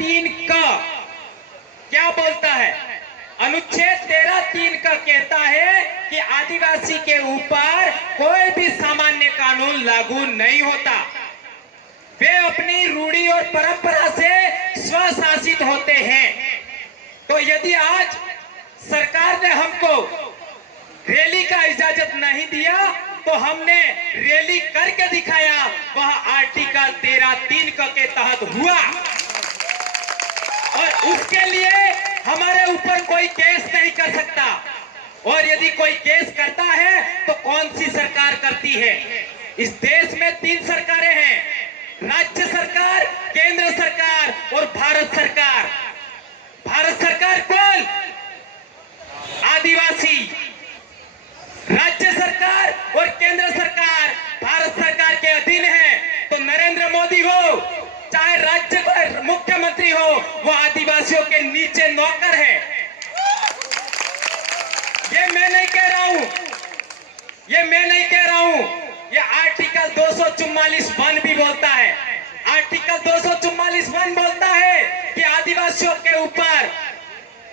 13(3) का क्या बोलता है? अनुच्छेद 13(3) का कहता है कि आदिवासी के ऊपर कोई भी सामान्य कानून लागू नहीं होता। वे अपनी रूढ़ी और परंपरा से स्वशासित होते हैं। तो यदि आज सरकार ने हमको रैली का इजाजत नहीं दिया तो हमने रैली करके दिखाया, वह आर्टिकल 13(3) के तहत हुआ। और उसके लिए हमारे ऊपर कोई केस नहीं कर सकता। और यदि कोई केस करता है तो कौन सी सरकार करती है? इस देश में 3 सरकारें हैं, राज्य सरकार, केंद्र सरकार और भारत सरकार। भारत सरकार कौन? आदिवासी। राज्य सरकार और केंद्र सरकार भारत सरकार के अधीन है। तो नरेंद्र मोदी हो चाहे राज्य का मुख्यमंत्री हो, वो आदिवासियों के नीचे नौकर है। ये मैं नहीं कह रहा हूं, ये आर्टिकल 244(1) भी बोलता है। आर्टिकल 244(1) बोलता है कि आदिवासियों के ऊपर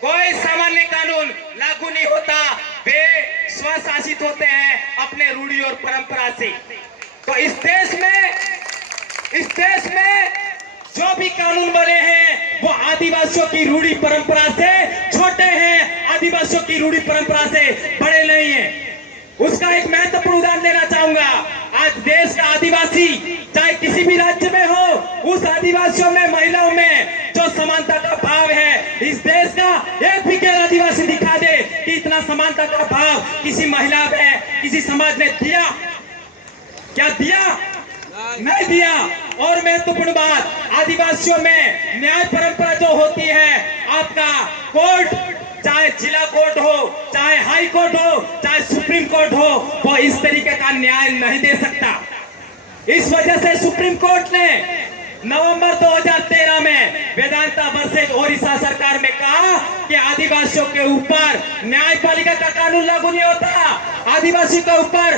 कोई सामान्य कानून लागू नहीं होता, वे स्वशासित होते हैं अपने रूढ़ी और परंपरा से। तो इस देश में जो भी कानून बने हैं वो आदिवासियों की रूढ़ी परंपरा से छोटे हैं, आदिवासियों की रूढ़ी परंपरा से बड़े नहीं हैं। उसका एक महत्वपूर्ण उदाहरण देना चाहूंगा। आज देश का आदिवासी चाहे किसी भी राज्य में हो, उस आदिवासियों में, महिलाओं में जो समानता का भाव है, इस देश का एक भी गैर आदिवासी दिखा दे कि इतना समानता का भाव किसी महिला में, किसी समाज ने दिया? क्या दिया? नहीं दिया। और महत्वपूर्ण बात, आदिवासियों में न्याय परंपरा जो होती है, आपका कोर्ट, चाहे जिला कोर्ट हो, चाहे हाई कोर्ट हो, चाहे सुप्रीम कोर्ट हो, वो इस तरीके का न्याय नहीं दे सकता। इस वजह से सुप्रीम कोर्ट ने नवंबर 2013 में वेदांता वर्सेज ओडिशा सरकार में कहा कि आदिवासियों के ऊपर न्यायपालिका का कानून लागू नहीं होता, आदिवासी के ऊपर